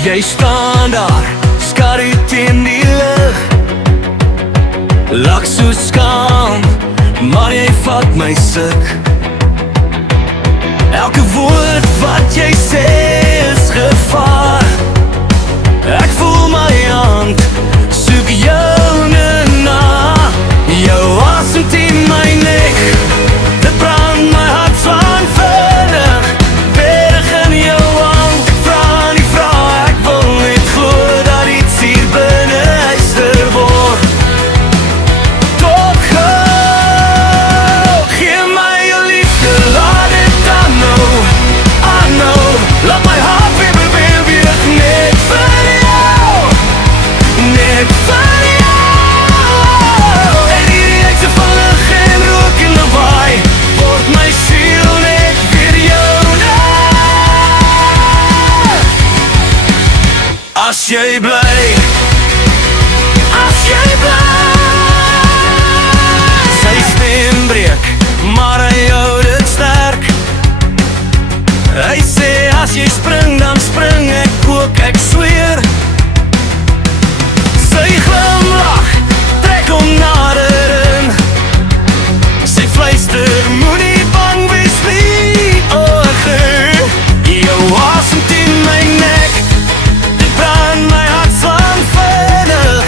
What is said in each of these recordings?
Jy staan daar, skadu teen die lug, lak so skaam, maar jy vat my sik. Elke woord wat jy sê is gevaar. Ek voel my hand, soek joune na. Jou asem teen my nek, dit brand my hart van vinnig. Weerig in jou hand, ek vra nie vra, ek wil net glo dat iets hier binne huister word. Tot gauw, gee my jou liefde, laat dit dan nou. I know, laat my hart weer beweeg, net vir jou, net vir jou. En die reekse van lig en rook en lawaai, word my siel net vir joune. As jy bly, as jy bly. Sy stem breek, maar hy hou dit sterk. Hy sê as jy spring, dan spring ek ook, ek sweer. Sy glimlach, trek hom nader in. Sy fluister, moenie bang wees nie, oor jou asem teen my nek, dit brand my hart van vinnig.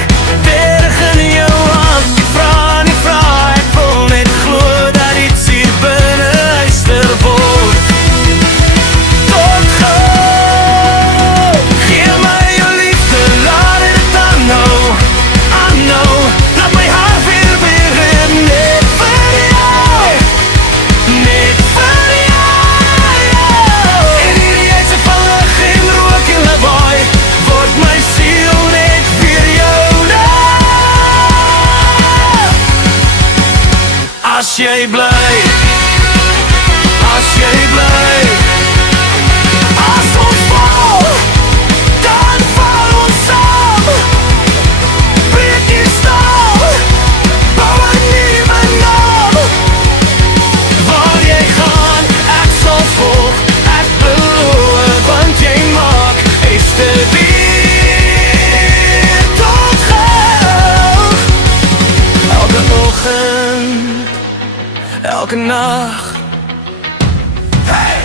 Weerig in jou hand, ek vra nie vra, ek wil net glo dat iets hier binne huister word. Tot gauw, gee my jou liefde, laat dit dan nou. I know, laat my hart weer beweeg, net vir jou, net vir jou. En die reekse van lig en rook en lawaai, word my siel net vir joune. As jy bly, as jy bly. As ons val, dan val ons saam. Breek die staal, bou 'n nuwe naam. Waar jy gaan, ek sal volg, ek beloof, want jy maak eerste weer tot gauw. Elke oggend, elke nacht. Hey!